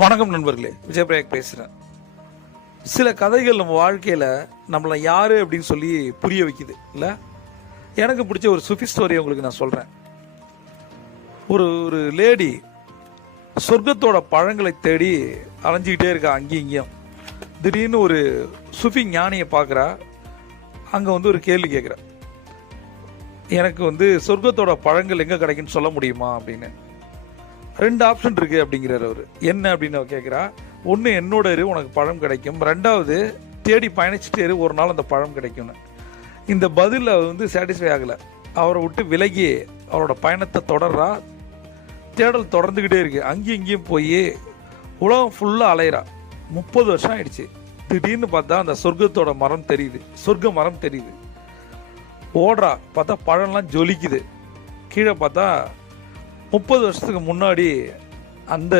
வணக்கம் நண்பர்களே, விஜயபிரயாக் பேசுகிறேன். சில கதைகள் நம்ம வாழ்க்கையில் நம்மளை யார் அப்படின்னு சொல்லி புரிய வைக்குது இல்லை. எனக்கு பிடிச்ச ஒரு சுஃபி ஸ்டோரி உங்களுக்கு நான் சொல்கிறேன். ஒரு ஒரு லேடி சொர்க்கத்தோட பழங்களை தேடி அலைஞ்சிக்கிட்டே இருக்கா அங்கேயும் இங்கேயும். திடீர்னு ஒரு சுஃபி ஞானியை பார்க்குறா. அங்கே ஒரு கேள்வி கேட்குறா, எனக்கு சொர்க்கத்தோட பழங்கள் எங்கே கிடைக்குன்னு சொல்ல முடியுமா அப்படின்னு. 2 ஆப்ஷன் இருக்குது அப்படிங்கிறார் அவர். என்ன அப்படின்னு அவர் கேட்குறா. ஒன்று, என்னோட இரு, உனக்கு பழம் கிடைக்கும். 2வது, தேடி பயணிச்சுட்டே இரு, ஒரு நாள் அந்த பழம் கிடைக்கும்னு. இந்த பதில் அவர் சாட்டிஸ்ஃபை ஆகலை. அவரை விட்டு விலகி அவரோட பயணத்தை தொடர்றா. தேடல் தொடர்ந்துக்கிட்டே இருக்கு. அங்கேயும் இங்கேயும் போய் உலகம் ஃபுல்லாக அலையிறா. 30 வருஷம் ஆயிடுச்சு. திடீர்னு பார்த்தா அந்த சொர்க்கத்தோட மரம் தெரியுது. சொர்க்க மரம் தெரியுது. ஓடுறா. பார்த்தா பழம்லாம் ஜொலிக்குது. கீழே பார்த்தா 30 வருஷத்துக்கு முன்னாடி அந்த